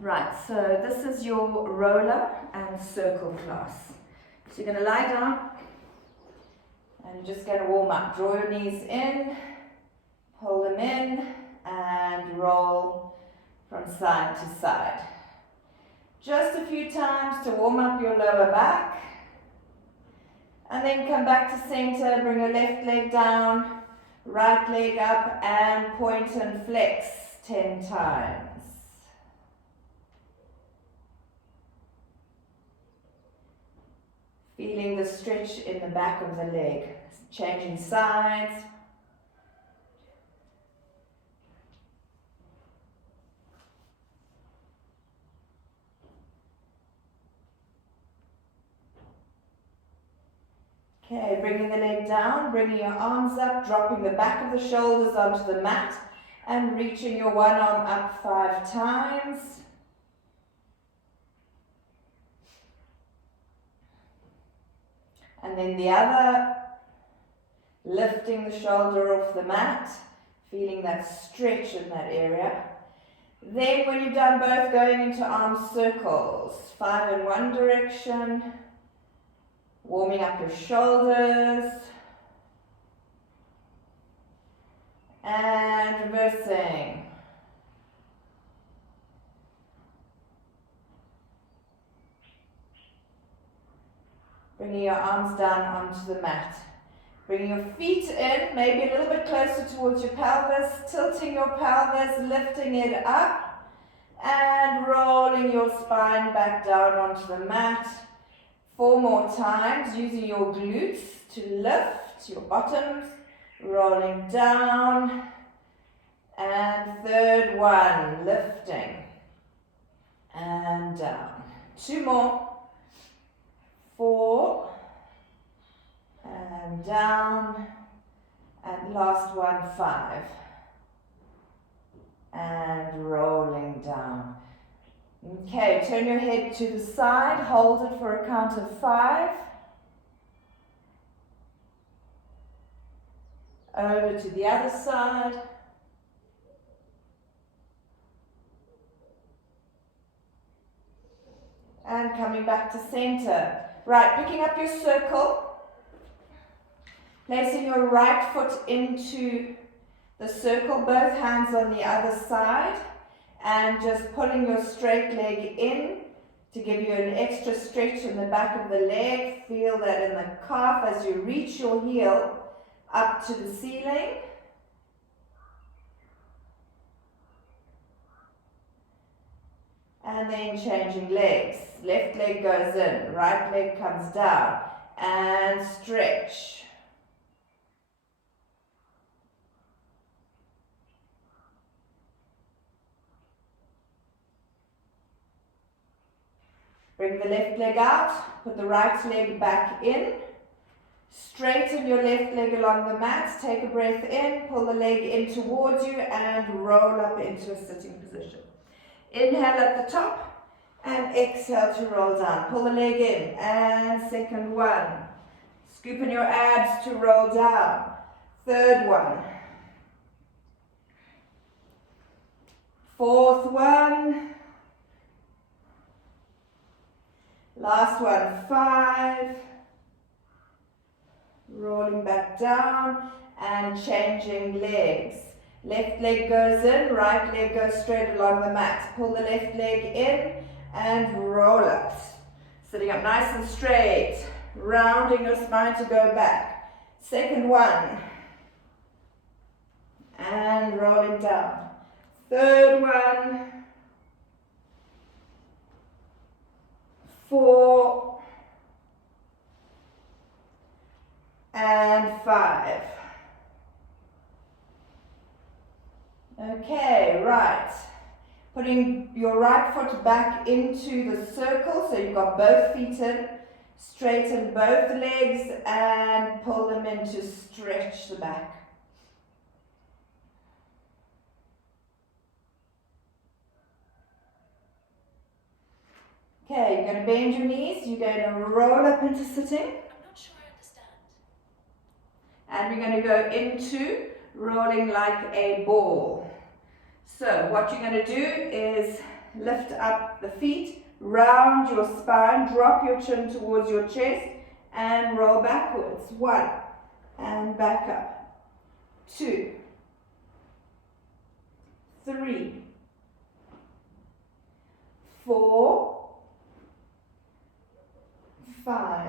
Right, so this is your roller and circle class. So you're going to lie down and you're just going to warm up. Draw your knees in, pull them in, and roll from side to side. Just a few times to warm up your lower back. And then come back to center, bring your left leg down, right leg up, and point and flex 10 times. Feeling the stretch in the back of the leg, changing sides. Okay, bringing the leg down, bringing your arms up, dropping the back of the shoulders onto the mat, and reaching your one arm up 5 times. And then the other, lifting the shoulder off the mat, feeling that stretch in that area. Then when you've done both, going into arm circles, 5 in one direction, warming up your shoulders, and reversing. Bringing your arms down onto the mat. Bringing your feet in, maybe a little bit closer towards your pelvis, tilting your pelvis, lifting it up, and rolling your spine back down onto the mat. 4 more times, using your glutes to lift your bottoms, rolling down, and 3rd one, lifting, and down. 2 more. 4, and down, and last one, 5, and rolling down. Okay, turn your head to the side, hold it for a count of 5, over to the other side, and coming back to center. Right, picking up your circle, placing your right foot into the circle, both hands on the other side, and just pulling your straight leg in to give you an extra stretch in the back of the leg. Feel that in the calf as you reach your heel up to the ceiling. And then changing legs. Left leg goes in, right leg comes down, and stretch. Bring the left leg out, put the right leg back in. Straighten your left leg along the mat, take a breath in, pull the leg in towards you, and roll up into a sitting position. Inhale at the top, and exhale to roll down. Pull the leg in, and 2nd one. Scoop in your abs to roll down. 3rd one. 4th one. Last one, 5. Rolling back down and changing legs. Left leg goes in, right leg goes straight along the mat. Pull the left leg in and roll up. Sitting up nice and straight, rounding your spine to go back. 2nd one. And rolling down. 3rd one. 4. And 5. Okay, right. Putting your right foot back into the circle, so you've got both feet in. Straighten both legs and pull them in to stretch the back. Okay, you're going to bend your knees. You're going to roll up into sitting. I'm not sure I understand. And we're going to go into rolling like a ball. So what you're going to do is lift up the feet, round your spine, drop your chin towards your chest, and roll backwards. 1, and back up. 2, 3, 4, 5,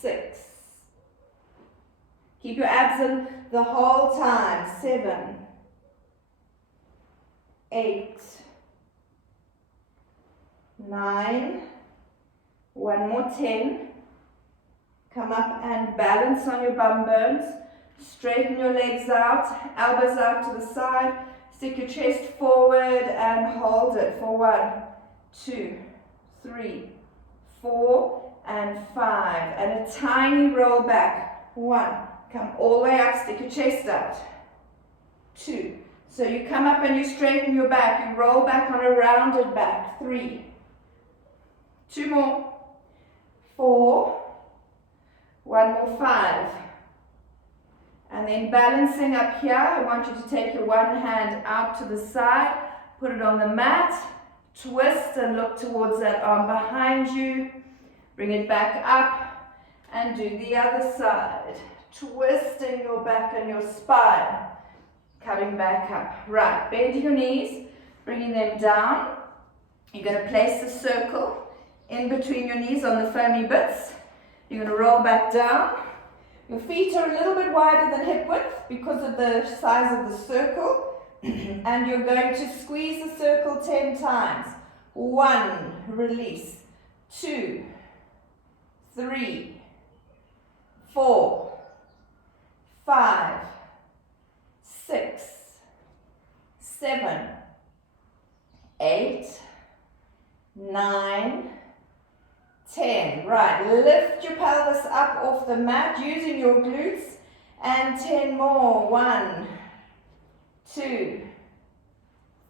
6. Keep your abs in the whole time. 7, 8, 9, one more. 10. Come up and balance on your bum bones. Straighten your legs out, elbows out to the side. Stick your chest forward and hold it for 1, 2, 3, 4, and 5. And a tiny roll back. 1. Come all the way up, stick your chest out. 2. So you come up and you straighten your back. You roll back on a rounded back. 3. 2 more. 4. 1 more. 5. And then balancing up here, I want you to take your one hand out to the side, put it on the mat, twist and look towards that arm behind you. Bring it back up and do the other side. Twisting your back and your spine. Coming back up. Right, bend your knees, bringing them down. You're going to place the circle in between your knees on the foamy bits. You're going to roll back down. Your feet are a little bit wider than hip width because of the size of the circle. And you're going to squeeze the circle 10 times. 1, release. 2, 3, 4, 5, 6, 7, 8, 9, 10. Right, lift your pelvis up off the mat using your glutes, and 10 more. 1, 2,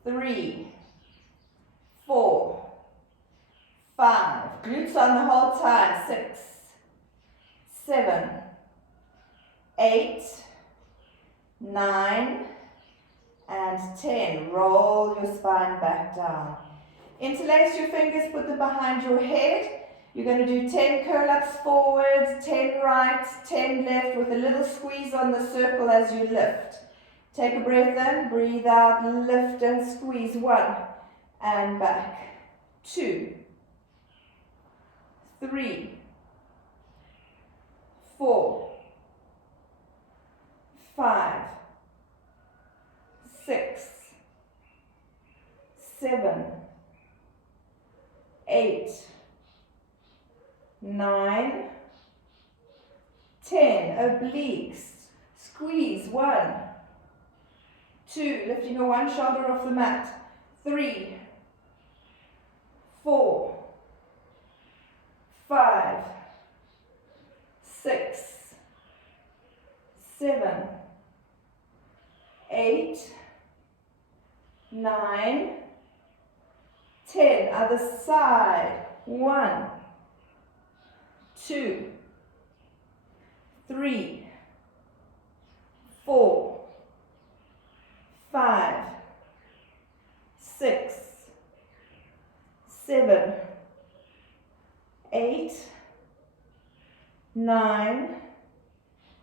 3, 4, 5. Glutes on the whole time. 6, 7, 8, 9, and 10. Roll your spine back down. Interlace your fingers, put them behind your head. You're going to do 10 curl-ups forward, 10 right, 10 left, with a little squeeze on the circle as you lift. Take a breath in, breathe out, lift and squeeze. 1, and back. 2, 3, 4, 5, 6, 7, 8, 9, 10. Obliques. Squeeze. 1, 2. Lifting your one shoulder off the mat. 3, 4, 5, 6, 7, 8, 9, 10. Other side. 1, 2, 3, 4, 5, 6, 7, 8, 9,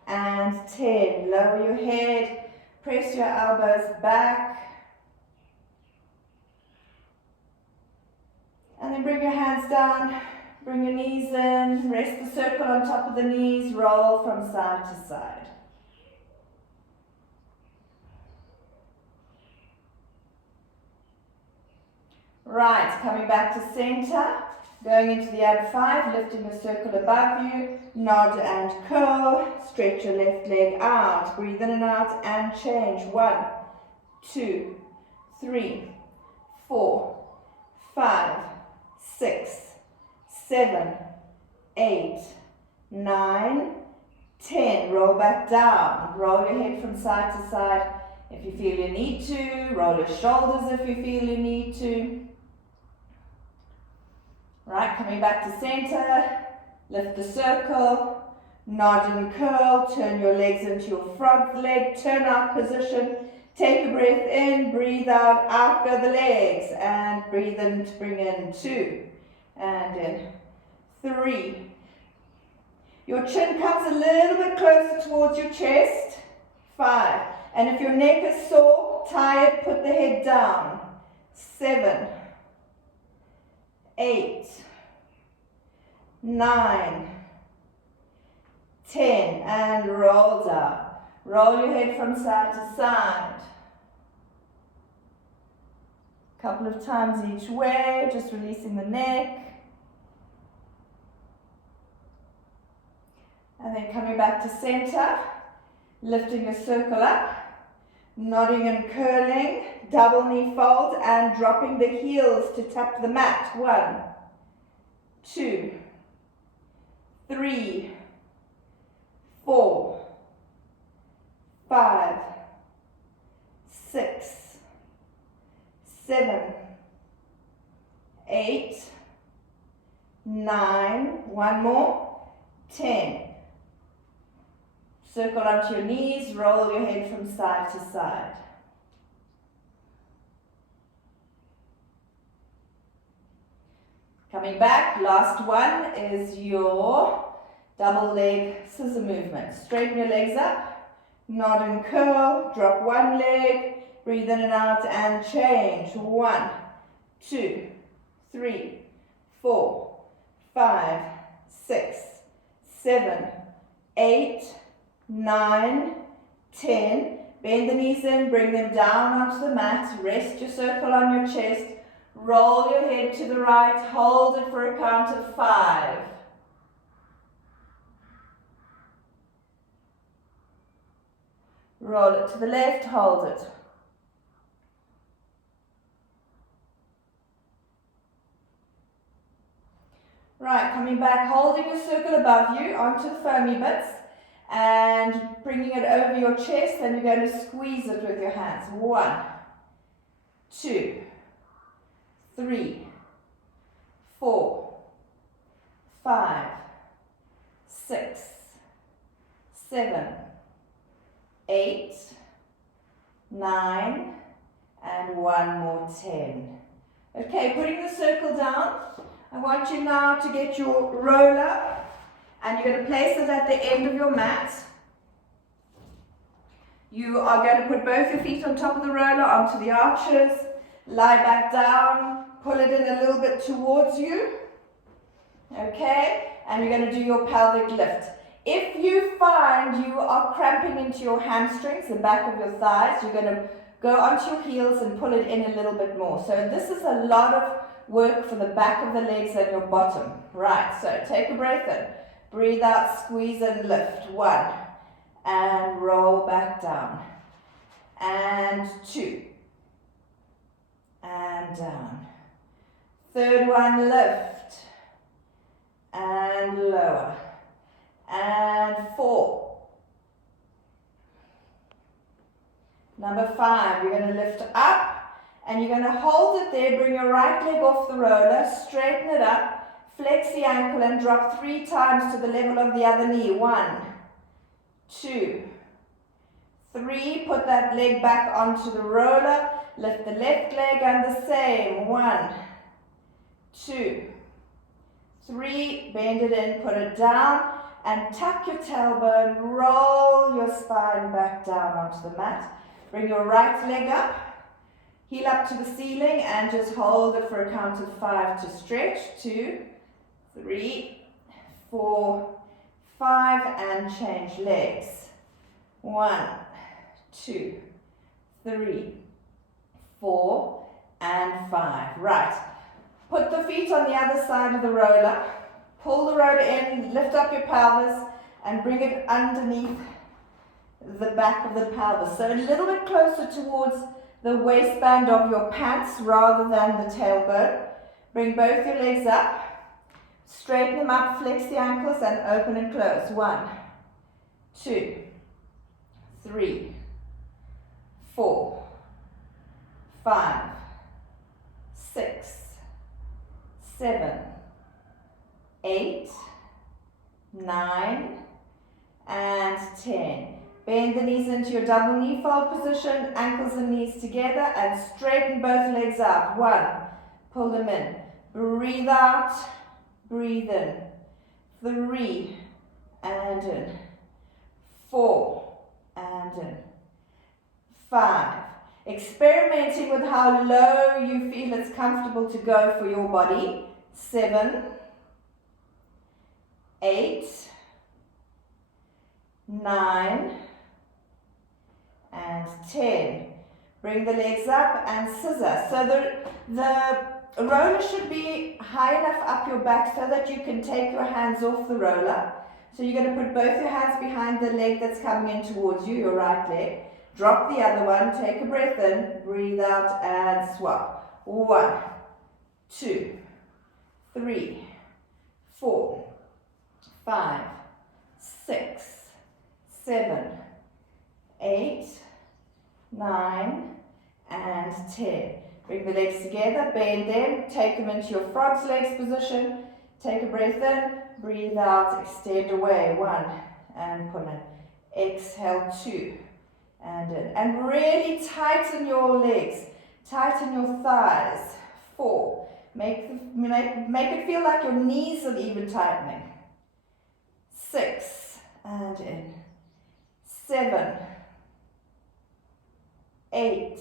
and 10. Lower your head, press your elbows back, and then bring your hands down. Bring your knees in, rest the circle on top of the knees, roll from side to side. Right, coming back to center, going into the ab 5, lifting the circle above you, nod and curl, stretch your left leg out, breathe in and out and change. 1, 2, 3, 4, 5, 6, 7, 8, 9, 10. Roll back down. Roll your head from side to side if you feel you need to. Roll your shoulders if you feel you need to. Right, coming back to center. Lift the circle. Nod and curl. Turn your legs into your frog leg. Turn out position. Take a breath in, breathe out, out go the legs, and breathe in to bring in 2, and in 3. Your chin comes a little bit closer towards your chest, 5. And if your neck is sore, tired, put the head down, 7, 8, 9, 10, and roll down. Roll your head from side to side. Couple of times each way, just releasing the neck. And then coming back to center, lifting a circle up, nodding and curling, double knee fold, and dropping the heels to tap the mat. 1, 2, 3, 4, 5, 6, 7, 8, 9, one more, 10. Circle onto your knees, roll your head from side to side. Coming back, last one is your double leg scissor movement. Straighten your legs up, nod and curl, drop one leg, breathe in and out and change. 1, 2, 3, 4, 5, 6, 7, 8, 9, 10. Bend the knees in, bring them down onto the mat. Rest your circle on your chest. Roll your head to the right. Hold it for a count of 5. Roll it to the left. Hold it. Right, coming back, holding your circle above you onto the foamy bits and bringing it over your chest, and you're going to squeeze it with your hands. 1, 2, 3, 4, 5, 6, 7, 8, 9, and one more, 10. Okay, putting the circle down. I want you now to get your roller, and you're going to place it at the end of your mat. You are going to put both your feet on top of the roller onto the arches, lie back down, pull it in a little bit towards you, okay, and you're going to do your pelvic lift. If you find you are cramping into your hamstrings, the back of your thighs, you're going to go onto your heels and pull it in a little bit more. So this is a lot of work for the back of the legs and your bottom. Right, so take a breath in. Breathe out, squeeze and lift. 1, and roll back down. And 2, and down. Third one, lift. And lower. And 4. Number 5, you're going to lift up. And you're going to hold it there, bring your right leg off the roller, straighten it up, flex the ankle and drop 3 times to the level of the other knee. 1, 2, 3. Put that leg back onto the roller, lift the left leg and the same. 1, 2, 3. Bend it in, put it down and tuck your tailbone, roll your spine back down onto the mat. Bring your right leg up. Heel up to the ceiling and just hold it for a count of 5 to stretch. 2, 3, 4, 5, and change legs. 1, 2, 3, 4, and 5. Right. Put the feet on the other side of the roller. Pull the roller in, lift up your pelvis, and bring it underneath the back of the pelvis. So a little bit closer towards the waistband of your pants rather than the tailbone. Bring both your legs up, straighten them up, flex the ankles and open and close. 1, 2, 3, 4, 5, 6, 7, 8, 9, and 10. Bend the knees into your double knee fold position, ankles and knees together, and straighten both legs out. 1, pull them in. Breathe out, breathe in. 3, and in. 4, and in. 5. Experimenting with how low you feel it's comfortable to go for your body. 7, 8, 9, and 10. Bring the legs up and scissor. So the roller should be high enough up your back so that you can take your hands off the roller. So you're going to put both your hands behind the leg that's coming in towards you, your right leg. Drop the other one, take a breath in, breathe out and swap. 1, 2, 3, 4, 5, 6, 7, 8, 9, and 10. Bring the legs together, bend them, take them into your frog's legs position. Take a breath in, breathe out, extend away. 1, and pull in. Exhale, 2, and in. And really tighten your legs, tighten your thighs. 4. Make it feel like your knees are even tightening. 6, and in. 7, 8,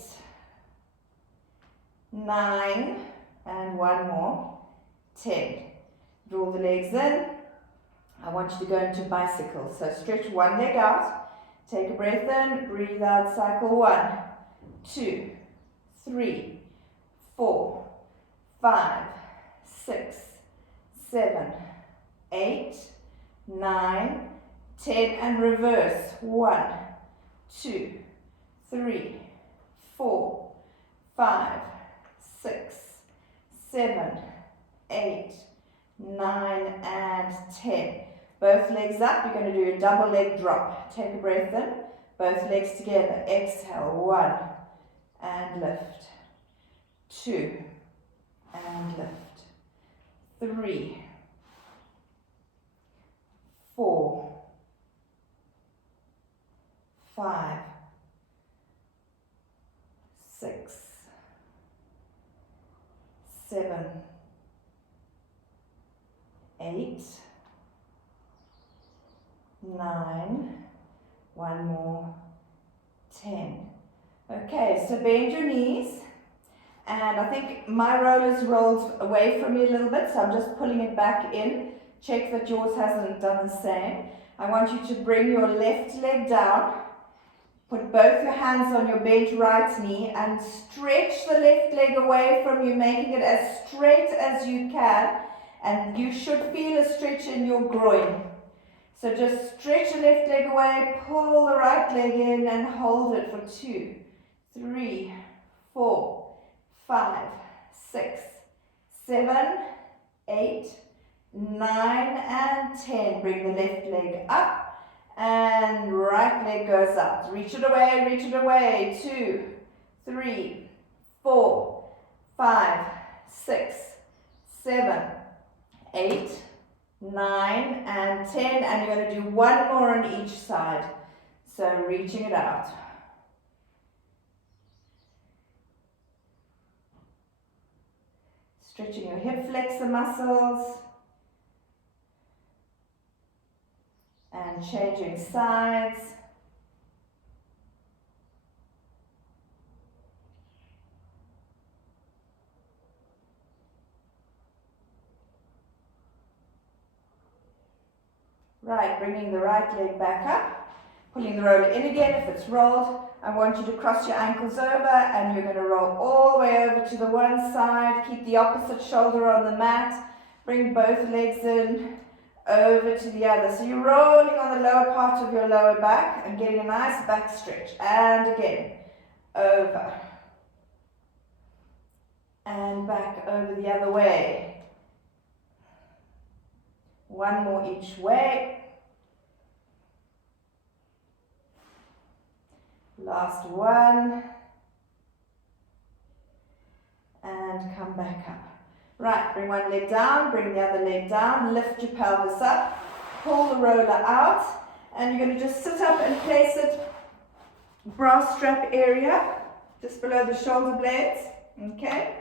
9, and 1 more. 10. Draw the legs in. I want you to go into bicycle. So stretch one leg out. Take a breath in. Breathe out. Cycle. 1, 2, 3, 4, 5, 6, 7, 8, 9, 10. And reverse. 1, 2, 3, 4, 5, 6, 7, 8, 9, and 10. Both legs up. You're going to do a double leg drop. Take a breath in. Both legs together. Exhale. 1, and lift. 2, and lift. 3, 4, 5, 6, 7, 8, 9, 1 more, 10. Okay, so bend your knees, and I think my roller's rolled away from me a little bit, so I'm just pulling it back in. Check that yours hasn't done the same. I want you to bring your left leg down, put both your hands on your bent right knee, and stretch the left leg away from you, making it as straight as you can. And you should feel a stretch in your groin. So just stretch the left leg away, pull the right leg in, and hold it for 2, 3, 4, 5, 6, 7, 8, 9, and 10. Bring the left leg up, and right leg goes out. Reach it away. 2, 3, 4, 5, 6, 7, 8, 9, and 10, and you're going to do 1 more on each side. So reaching it out. Stretching your hip flexor muscles. And changing sides. Right, bringing the right leg back up, pulling the roller in again if it's rolled. I want you to cross your ankles over, and you're going to roll all the way over to the one side. Keep the opposite shoulder on the mat. Bring both legs in, over to the other. So you're rolling on the lower part of your lower back and getting a nice back stretch. And again, over. And back over the other way. 1 more each way. Last one. And come back up. Right, bring one leg down, bring the other leg down, lift your pelvis up, pull the roller out, And you're going to just sit up and place it bra strap area, just below the shoulder blades, okay?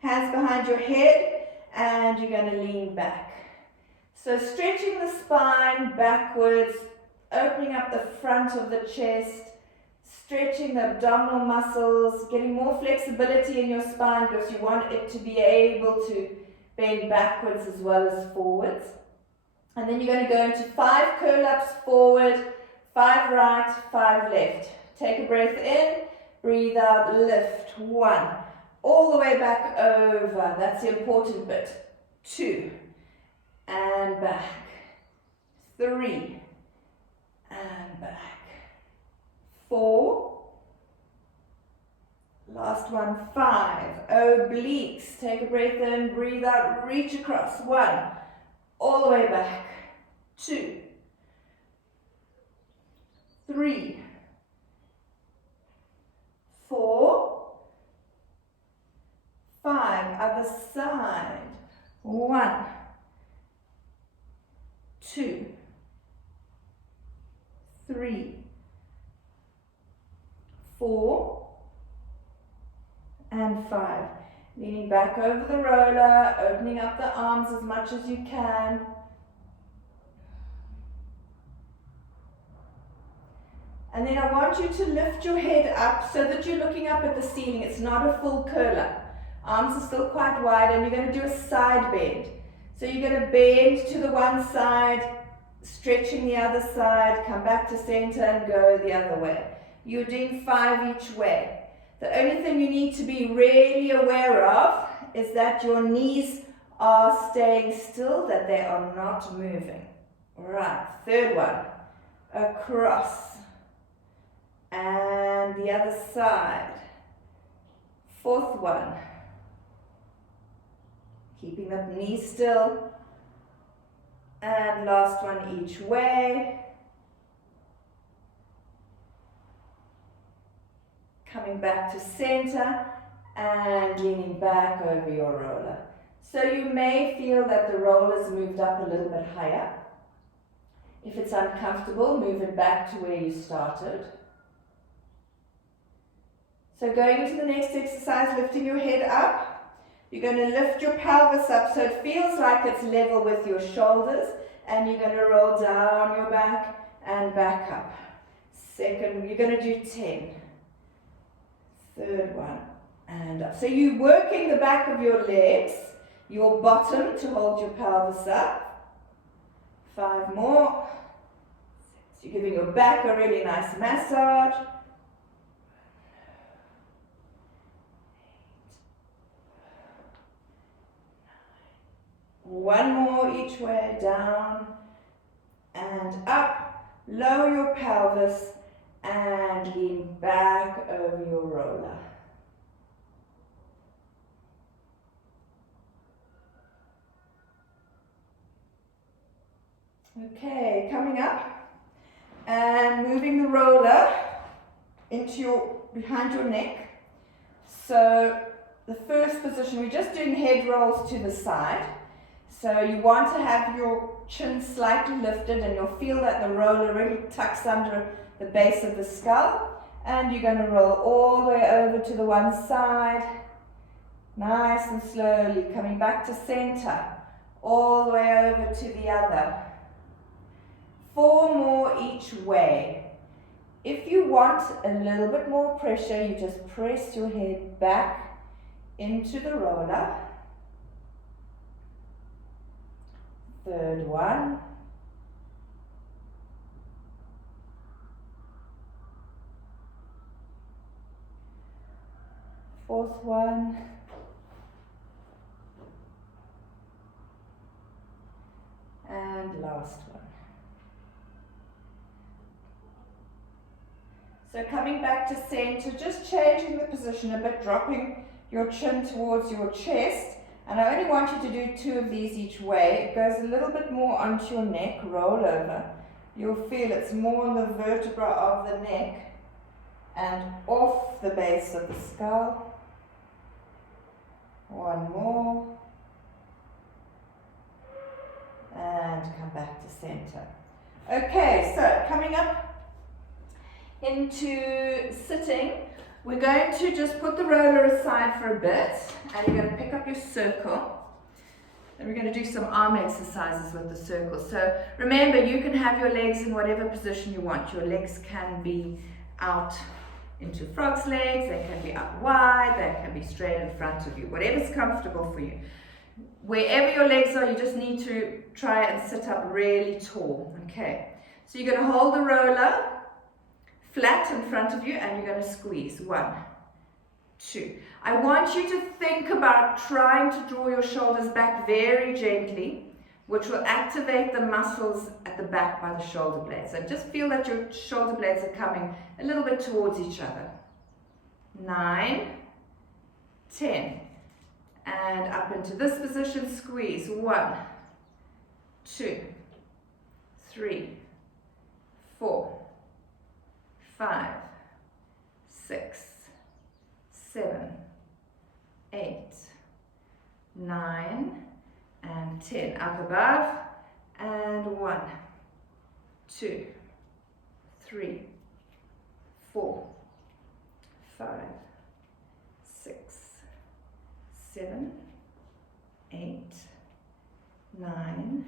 Hands behind your head, and you're going to lean back. So stretching the spine backwards, opening up the front of the chest, stretching the abdominal muscles, getting more flexibility in your spine because you want it to be able to bend backwards as well as forwards. And then you're going to go into 5 curl-ups forward, 5 right, 5 left. Take a breath in, breathe out, lift. 1. All the way back over. That's the important bit. 2. And back. 3. And back. 4. Last one, 5. Obliques. Take a breath in, breathe out, reach across. 1. All the way back. 2. 3. 4. 5. Other side. 1. 2. 3. 4. And 5. Leaning back over the roller, opening up the arms as much as you can. And then I want you to lift your head up so that you're looking up at the ceiling. It's not a full curl up. Arms are still quite wide, and you're going to do a side bend. So you're going to bend to the one side, stretching the other side, come back to center and go the other way. You're doing 5 each way. The only thing you need to be really aware of is that your knees are staying still, that they are not moving. Right, 3rd one, across. And the other side. 4th one. Keeping the knees still. And last one each way. Coming back to center and leaning back over your roller. So you may feel that the roller's moved up a little bit higher. If it's uncomfortable, move it back to where you started. So going into the next exercise, lifting your head up, you're going to lift your pelvis up so it feels like it's level with your shoulders, and you're going to roll down your back and back up. 2nd, you're going to do 10. 3rd one, and up. So you're working the back of your legs, your bottom to hold your pelvis up. 5 more. So you're giving your back a really nice massage. 1 more each way, down and up. Lower your pelvis and lean back over your roller. Okay, coming up and moving the roller into behind your neck. So the first position, we're just doing head rolls to the side. So you want to have your chin slightly lifted, and you'll feel that the roller really tucks under the base of the skull. And you're going to roll all the way over to the one side, nice and slowly, coming back to center, all the way over to the other. 4 more each way. If you want a little bit more pressure, you just press your head back into the roller. 3rd one. 4th one. And last one. So coming back to center, just changing the position a bit, dropping your chin towards your chest. And I only want you to do 2 of these each way. It goes a little bit more onto your neck, roll over. You'll feel it's more on the vertebra of the neck and off the base of the skull. 1 more. And come back to center. Okay, so coming up into sitting, we're going to just put the roller aside for a bit, and you're going to pick up your circle. And we're going to do some arm exercises with the circle. So remember, you can have your legs in whatever position you want. Your legs can be out into frog's legs, they can be out wide, they can be straight in front of you, whatever's comfortable for you. Wherever your legs are, you just need to try and sit up really tall. Okay, so you're going to hold the roller flat in front of you and you're going to squeeze. 1, 2. I want you to think about trying to draw your shoulders back very gently, which will activate the muscles at the back by the shoulder blades. So just feel that your shoulder blades are coming a little bit towards each other. 9, 10. And up into this position, squeeze. 1, 2, 3, 4, 5, 6, 7, 8, 9, and 10. Up above, and 1, 2, 3, 4, 5, 6, 7, 8, 9,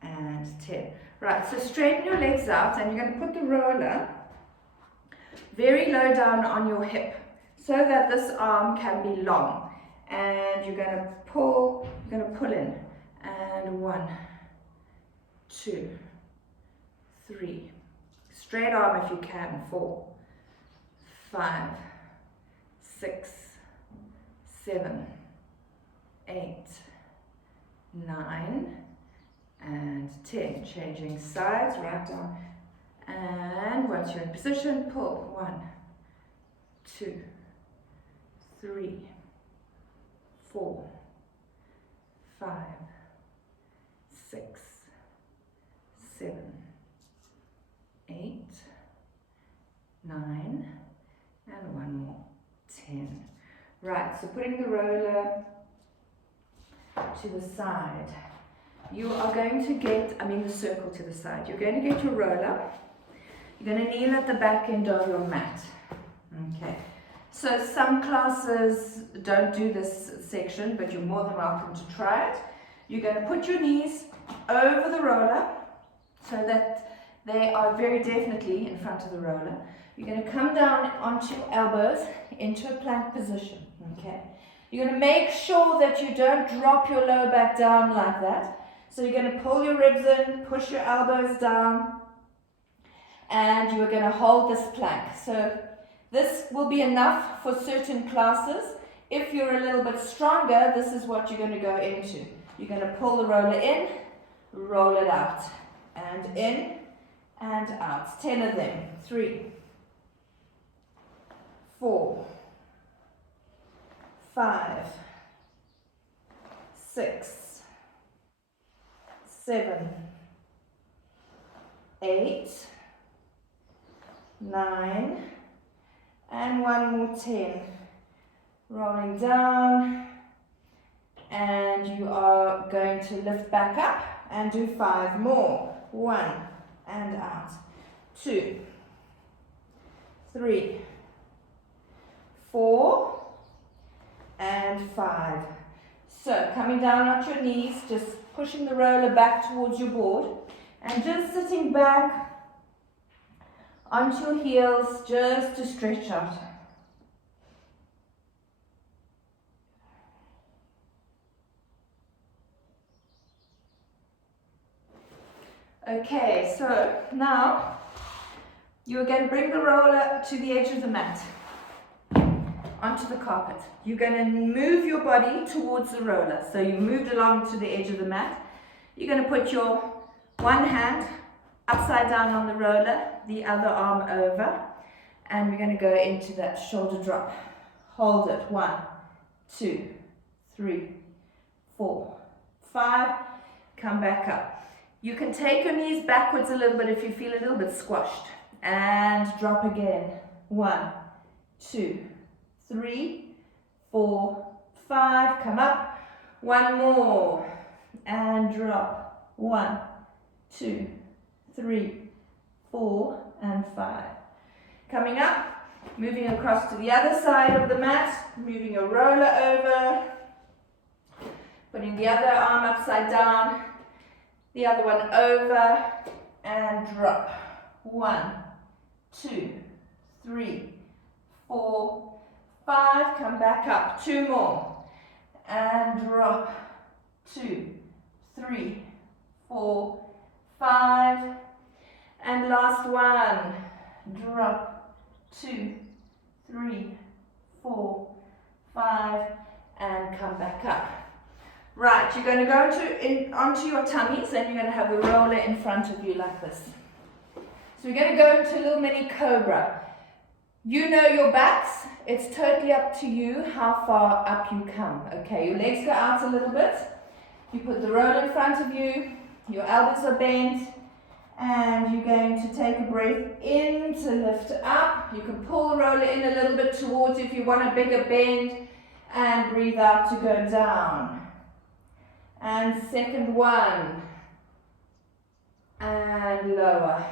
and 10. Right, so straighten your legs out and you're going to put the roller very low down on your hip so that this arm can be long. And you're going to pull in. And 1, 2, 3. Straight arm if you can. 4, 5, 6, 7, 8, 9, and 10. Changing sides, right down. And once you're in position, pull. 1, 2, 3, 4, 5, 6, 7, 8, 9, and one more. 10. Right, so putting the roller to the side. You are going to get, the circle to the side. You're going to get your roller. You're going to kneel at the back end of your mat. Okay. So some classes don't do this section, but you're more than welcome to try it. You're going to put your knees over the roller so that they are very definitely in front of the roller. You're going to come down onto your elbows into a plank position. Okay. You're going to make sure that you don't drop your lower back down like that. So you're going to pull your ribs in, push your elbows down, and you're going to hold this plank. So this will be enough for certain classes. If you're a little bit stronger, this is what you're going to go into. You're going to pull the roller in, roll it out, and in and out. 10 of them. 3, 4, 5, 6, 7, 8, 9, and one more. 10. Rolling down, and you are going to lift back up and do 5 more. 1 and out. 2, 3, 4, and 5. So coming down on your knees, just pushing the roller back towards your board, and just sitting back onto your heels just to stretch out. Okay, so now you're going to bring the roller to the edge of the mat, onto the carpet. You're going to move your body towards the roller. So you moved along to the edge of the mat. You're going to put your one hand upside down on the roller, the other arm over, and we're going to go into that shoulder drop. Hold it. 1, 2, 3, 4, 5. Come back up. You can take your knees backwards a little bit if you feel a little bit squashed. And drop again. 1, 2, 3, 4, 5. Come up. One more. And drop. 1, 2, 3, 4, and 5. Coming up, moving across to the other side of the mat, moving your roller over, putting the other arm upside down, the other one over, and drop. 1, 2, 3, 4, 5. Come back up. 2 more. And drop. 2, 3, 4, 5. And last one. Drop. 2, 3, 4, 5. And come back up. Right, you're going to go onto your tummies and you're going to have the roller in front of you like this. So we're going to go into a little mini cobra. You know your backs. It's totally up to you how far up you come. Okay, your legs go out a little bit. You put the roller in front of you. Your elbows are bent. And you're going to take a breath in to lift up. You can pull the roller in a little bit towards you if you want a bigger bend. And breathe out to go down. And second one. And lower.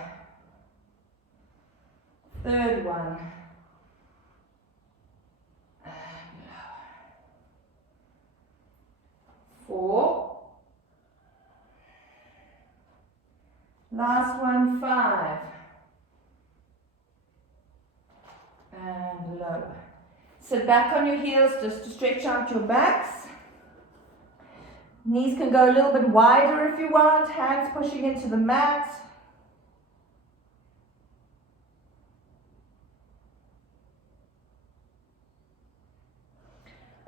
Third one. And lower. 4. Last one, 5. And lower. Sit back on your heels just to stretch out your backs. Knees can go a little bit wider if you want. Hands pushing into the mat.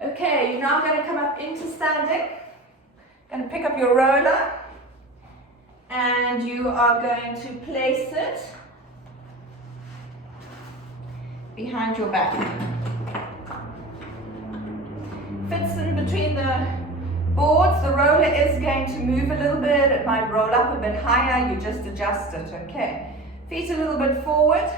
Okay, you're now going to come up into standing. Going to pick up your roller. And you are going to place it behind your back. Fits in between the boards. The roller is going to move a little bit. It might roll up a bit higher. You just adjust it, okay? Feet a little bit forward.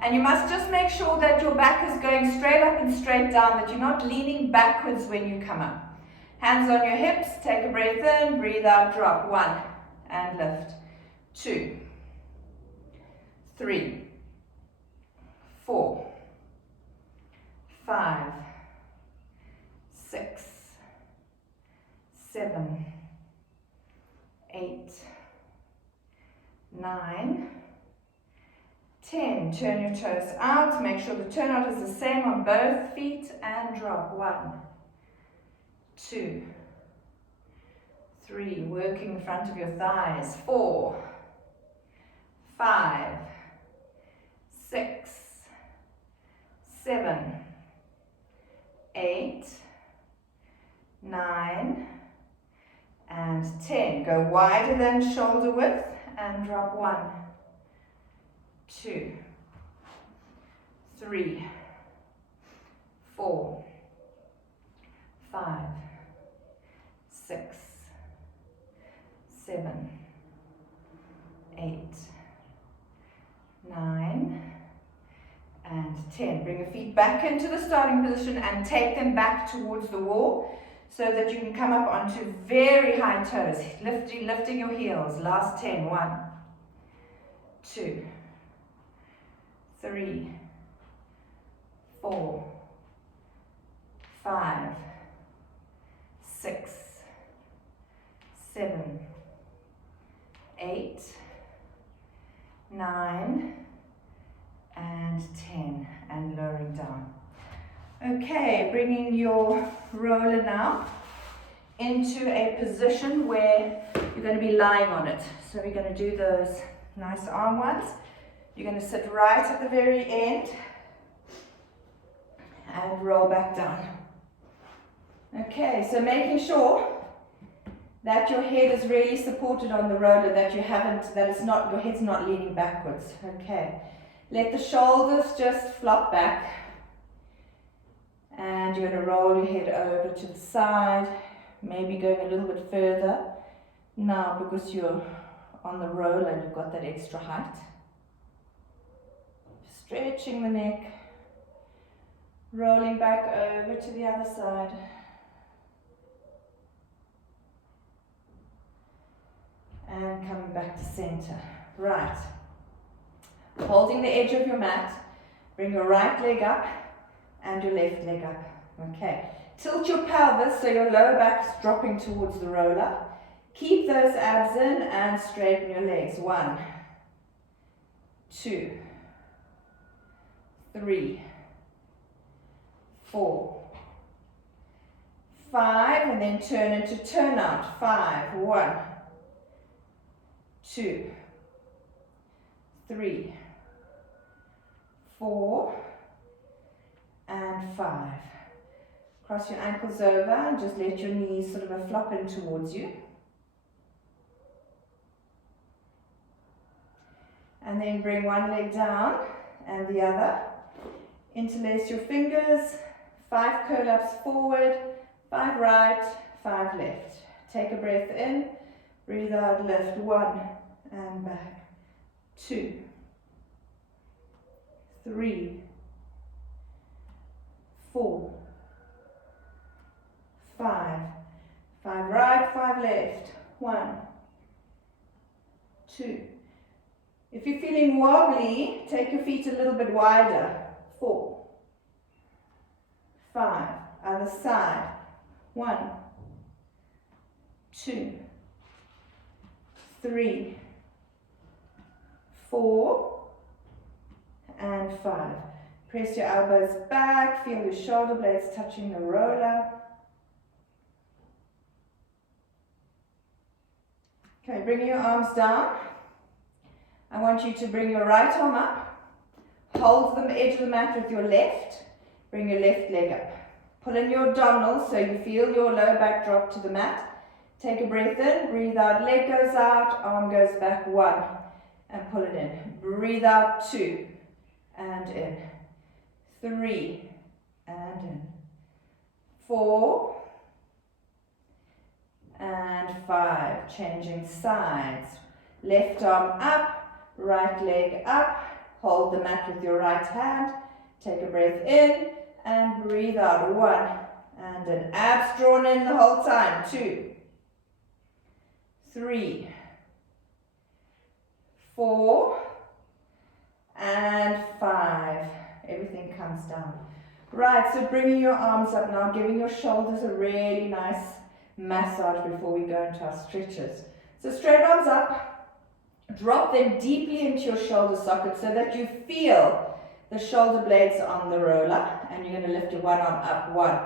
And you must just make sure that your back is going straight up and straight down, that you're not leaning backwards when you come up. Hands on your hips. Take a breath in. Breathe out. Drop. 1. And lift. 2. 3. 4. 5. 6. 7. 8. 9. 10. Turn your toes out. Make sure the turnout is the same on both feet and drop. 1. 2. 3. Working in front of your thighs. 4. 5. 6. 7. 8. 9. And 10. Go wider than shoulder width and drop. 1. 2, 3, 4, 5, 6, 7, 8, 9, and 10. Bring your feet back into the starting position and take them back towards the wall so that you can come up onto very high toes, lifting your heels. Last 10. 1, 2, 3, 4, 5, 6, 7, 8, 9, and 10, and lowering down. Okay, bringing your roller now into a position where you're going to be lying on it. So we're going to do those nice arm ones. You're going to sit right at the very end and roll back down. Okay, so making sure that your head is really supported on the roller, that you haven't, that it's not, your head's not leaning backwards. Okay, let the shoulders just flop back, and you're going to roll your head over to the side, maybe going a little bit further now because you're on the roller and you've got that extra height. Stretching the neck, rolling back over to the other side. And coming back to center. Right. Holding the edge of your mat, bring your right leg up and your left leg up. Okay. Tilt your pelvis so your lower back is dropping towards the roller. Keep those abs in and straighten your legs. 1, 2, 3, 4, 5, and then turn into turnout. 5, 1, 2, 3, 4, and 5. Cross your ankles over and just let your knees sort of flop in towards you. And then bring one leg down and the other. Interlace your fingers. 5 curl-ups forward, 5 right, 5 left. Take a breath in, breathe out, lift. 1 and back. 2, 3, 4, 5. 5 right, 5 left. 1, 2. If you're feeling wobbly, take your feet a little bit wider. 4, 5. Other side. 1, 2, 3, 4, and 5. Press your elbows back. Feel your shoulder blades touching the roller. Okay, bring your arms down. I want you to bring your right arm up. Hold the edge of the mat with your left. Bring your left leg up. Pull in your abdominals so you feel your lower back drop to the mat. Take a breath in, breathe out, leg goes out, arm goes back. 1, and pull it in. Breathe out. 2, and in. 3, and in. 4, and 5. Changing sides. Left arm up, right leg up. Hold the mat with your right hand. Take a breath in and breathe out. 1, and in. Abs drawn in the whole time. 2, 3, 4, and 5. Everything comes down. Right, so bringing your arms up now, giving your shoulders a really nice massage before we go into our stretches. So straight arms up. Drop them deeply into your shoulder socket so that you feel the shoulder blades on the roller. And you're going to lift your one arm up. 1.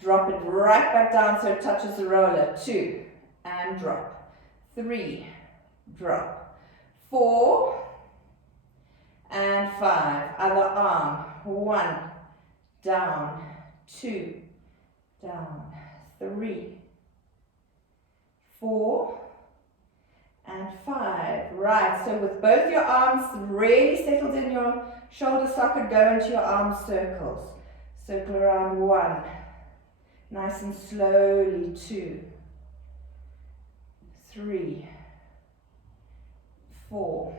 Drop it right back down so it touches the roller. 2, and drop. 3, drop. 4, and 5. Other arm. 1, down. 2, down. 3, 4, and 5. Right, so with both your arms really settled in your shoulder socket, go into your arm circles. Circle around. 1. Nice and slowly. 2, 3, 4,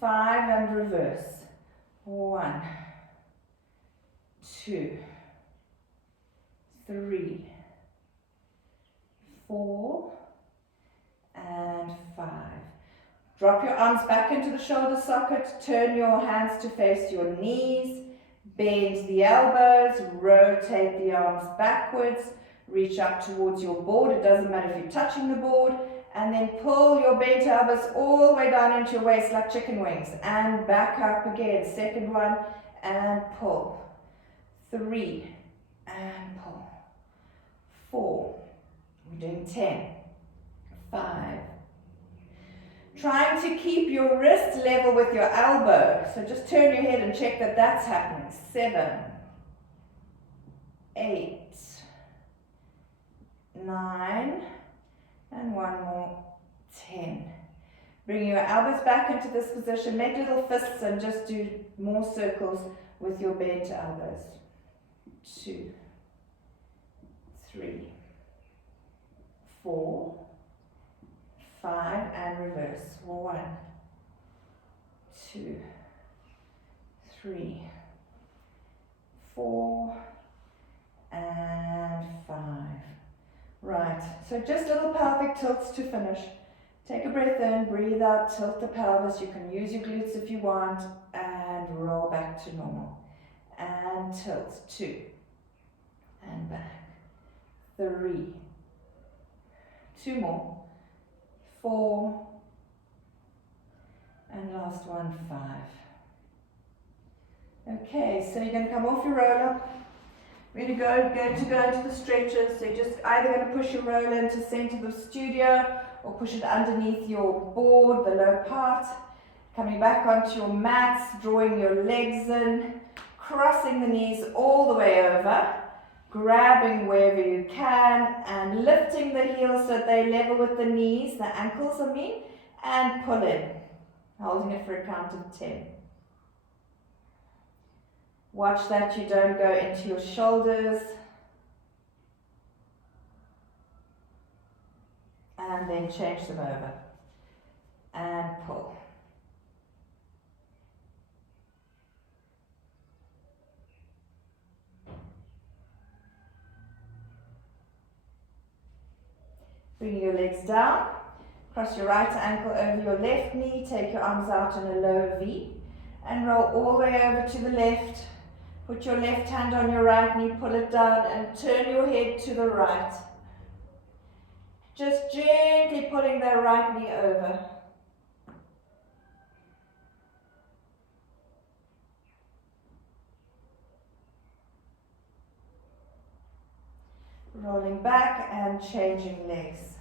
5, and reverse. 1, 2, 3, 4, and 5. Drop your arms back into the shoulder socket. Turn your hands to face your knees. Bend the elbows. Rotate the arms backwards. Reach up towards your board. It doesn't matter if you're touching the board. And then pull your bent elbows all the way down into your waist like chicken wings. And back up again. Second one. And pull. 3. And pull. 4. We're doing 10. 5. Trying to keep your wrist level with your elbow. So just turn your head and check that that's happening. 7. 8. 9. And one more. 10. Bring your elbows back into this position. Make little fists and just do more circles with your bent elbows. 2. 3. 4. 5, and reverse. 1, 2, 3, 4, and 5. Right, so just little pelvic tilts to finish. Take a breath in, breathe out, tilt the pelvis. You can use your glutes if you want, and roll back to normal. And tilt, 2, and back, 3, 2 more, 4, and last one, 5. Okay, so you're going to come off your roller. We're going to go into the stretches. So you're just either going to push your roller into center of the studio or push it underneath your board, the low part. Coming back onto your mats, drawing your legs in, crossing the knees all the way over, grabbing wherever you can, and lifting the heels so that they level with the knees, the ankles I mean, and pull in, holding it for a count of 10. Watch that you don't go into your shoulders. And then change them over. And pull. Bring your legs down. Cross your right ankle over your left knee. Take your arms out in a low V. And roll all the way over to the left. Put your left hand on your right knee, pull it down, and turn your head to the right. Just gently pulling that right knee over. Rolling back and changing legs.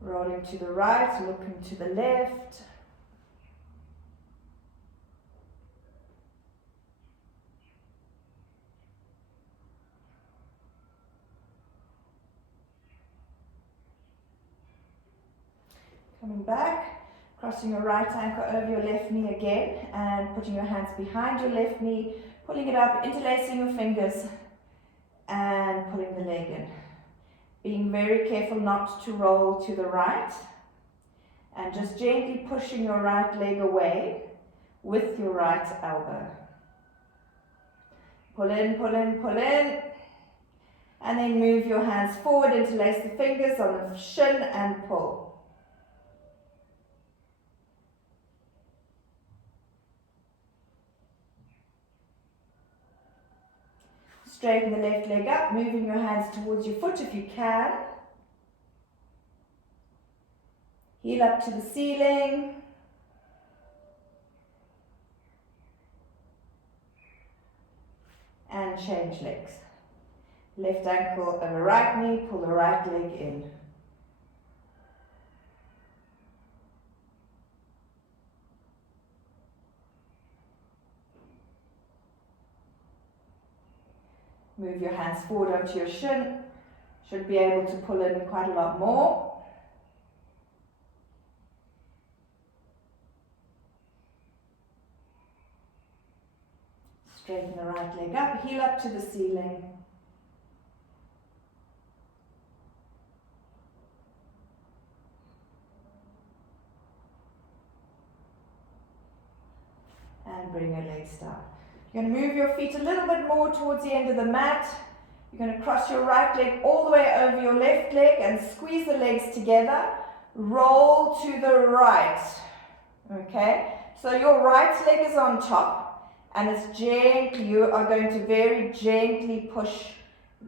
Rolling to the right, looking to the left. Coming back, crossing your right ankle over your left knee again and putting your hands behind your left knee, pulling it up, interlacing your fingers and pulling the leg in. Being very careful not to roll to the right and just gently pushing your right leg away with your right elbow. Pull in, pull in, pull in. And then move your hands forward, interlace the fingers on the shin and pull. Straighten the left leg up, moving your hands towards your foot if you can. Heel up to the ceiling. And change legs. Left ankle over right knee, pull the right leg in. Move your hands forward onto your shin. Should be able to pull in quite a lot more. Straighten the right leg up, heel up to the ceiling. And bring your legs down. You're going to move your feet a little bit more towards the end of the mat. You're going to cross your right leg all the way over your left leg and squeeze the legs together. Roll to the right. Okay? So your right leg is on top and it's gently, you are going to very gently push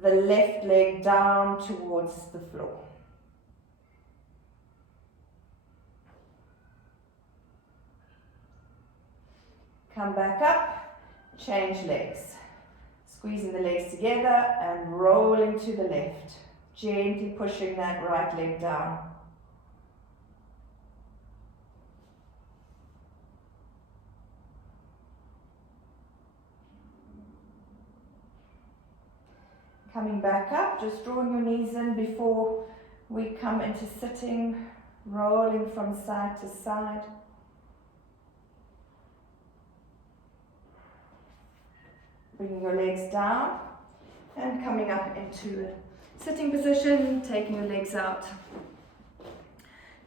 the left leg down towards the floor. Come back up. Change legs. Squeezing the legs together and rolling to the left. Gently pushing that right leg down. Coming back up, just drawing your knees in before we come into sitting, rolling from side to side. Bringing your legs down and coming up into a sitting position, taking your legs out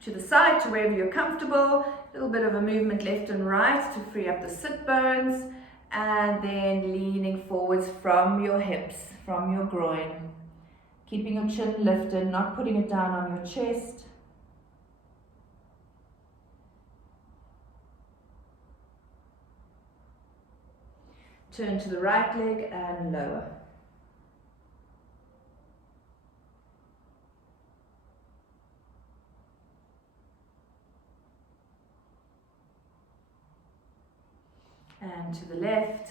to the side to wherever you're comfortable. A little bit of a movement left and right to free up the sit bones, and then leaning forwards from your hips, from your groin. Keeping your chin lifted, not putting it down on your chest. Turn to the right leg and lower. And to the left.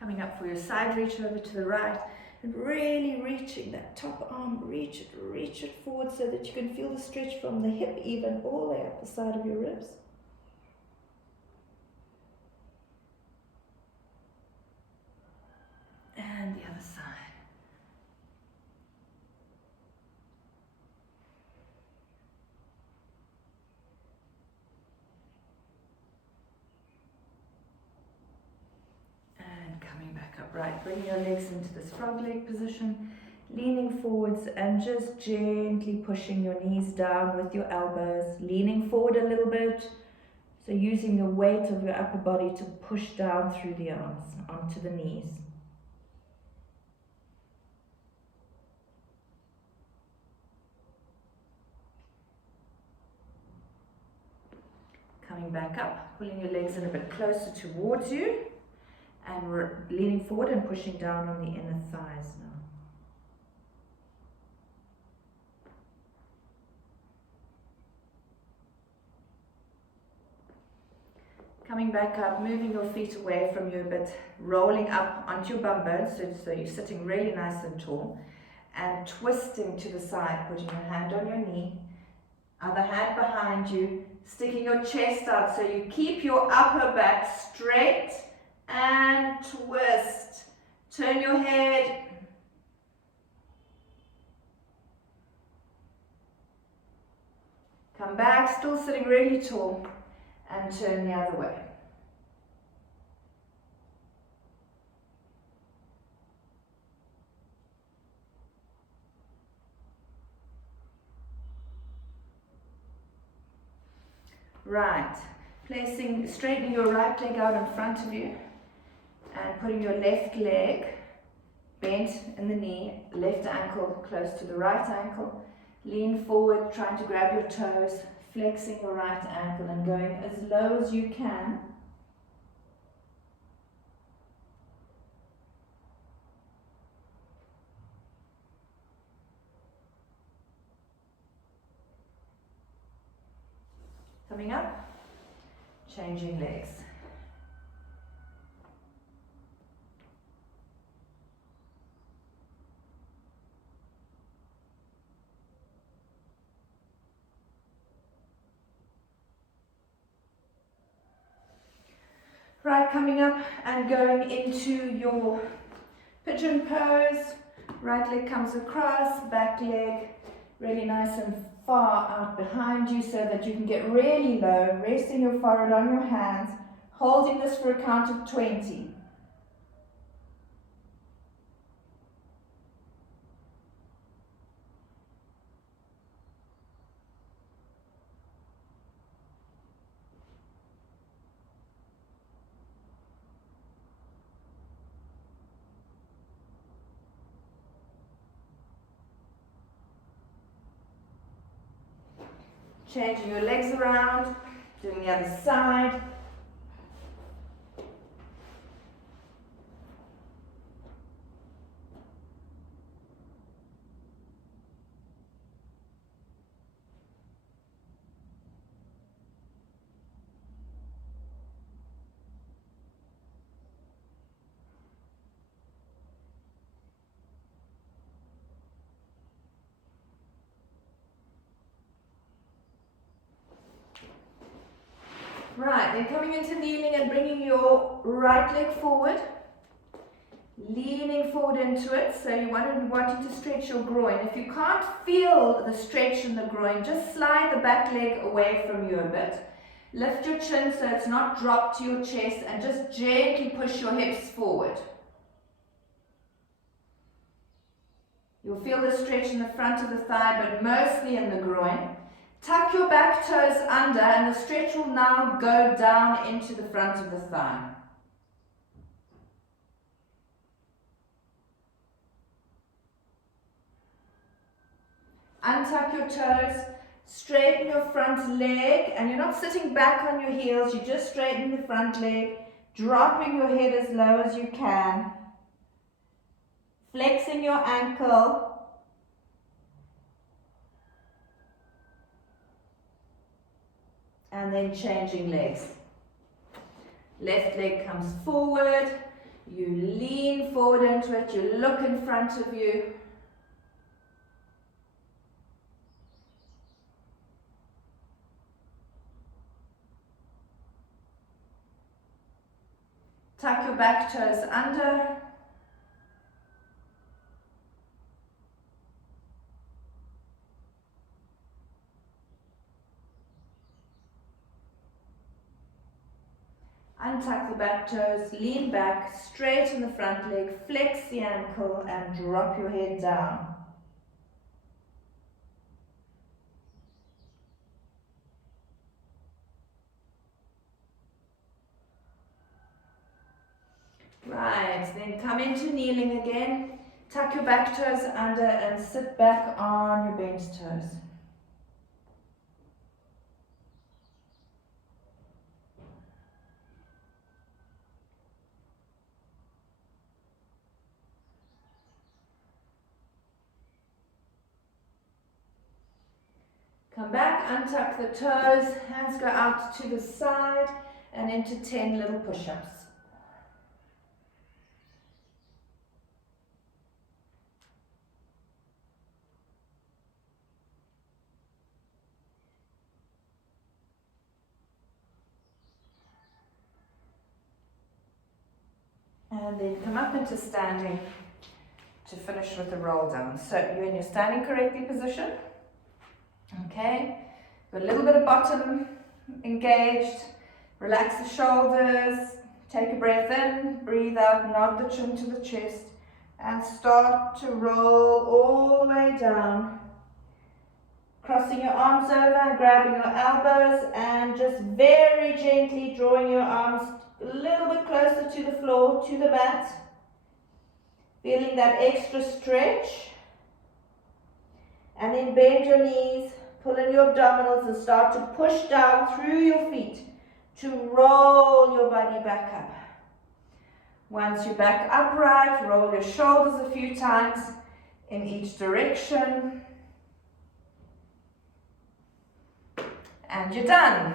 Coming up for your side reach over to the right, and really reaching that top arm, reach it forward so that you can feel the stretch from the hip even all the way up the side of your ribs. And the other side. And coming back upright, bring your legs into this frog leg position, leaning forwards and just gently pushing your knees down with your elbows, leaning forward a little bit, so using the weight of your upper body to push down through the arms onto the knees. Coming back up, pulling your legs in a bit closer towards you, and we're leaning forward and pushing down on the inner thighs now. Coming back up, moving your feet away from you a bit, rolling up onto your bum bones, so you're sitting really nice and tall, and twisting to the side, putting your hand on your knee, other hand behind you, sticking your chest out so you keep your upper back straight, and twist. Turn your head. Come back, still sitting really tall, and turn the other way. Right, straightening your right leg out in front of you and putting your left leg bent in the knee, left ankle close to the right ankle. Lean forward, trying to grab your toes, flexing your right ankle and going as low as you can. Coming up, changing legs. Right, coming up and going into your pigeon pose. Right leg comes across, back leg really nice and far out behind you so that you can get really low, resting your forehead on your hands, holding this for a count of 20. Changing your legs around, doing the other side. Right, then coming into kneeling and bringing your right leg forward, leaning forward into it, so you wanting to stretch your groin. If you can't feel the stretch in the groin, just slide the back leg away from you a bit. Lift your chin so it's not dropped to your chest and just gently push your hips forward. You'll feel the stretch in the front of the thigh, but mostly in the groin. Tuck your back toes under and the stretch will now go down into the front of the thigh. Untuck your toes, straighten your front leg, and you're not sitting back on your heels, you're just straightening the front leg, dropping your head as low as you can, flexing your ankle, and then changing legs. Left leg comes forward, you lean forward into it, you look in front of you. Tuck your back toes under. Untuck the back toes, lean back, straighten the front leg, flex the ankle and drop your head down. Right, then come into kneeling again. Tuck your back toes under and sit back on your bent toes. Come back, untuck the toes, hands go out to the side and into 10 little push-ups. And then come up into standing to finish with the roll down. So you're in your standing correctly position. Okay, got a little bit of bottom engaged, relax the shoulders, take a breath in, breathe out, nod the chin to the chest and start to roll all the way down. Crossing your arms over and grabbing your elbows and just very gently drawing your arms a little bit closer to the floor, to the mat. Feeling that extra stretch. And then bend your knees, pull in your abdominals and start to push down through your feet to roll your body back up. Once you're back upright, roll your shoulders a few times in each direction. And you're done.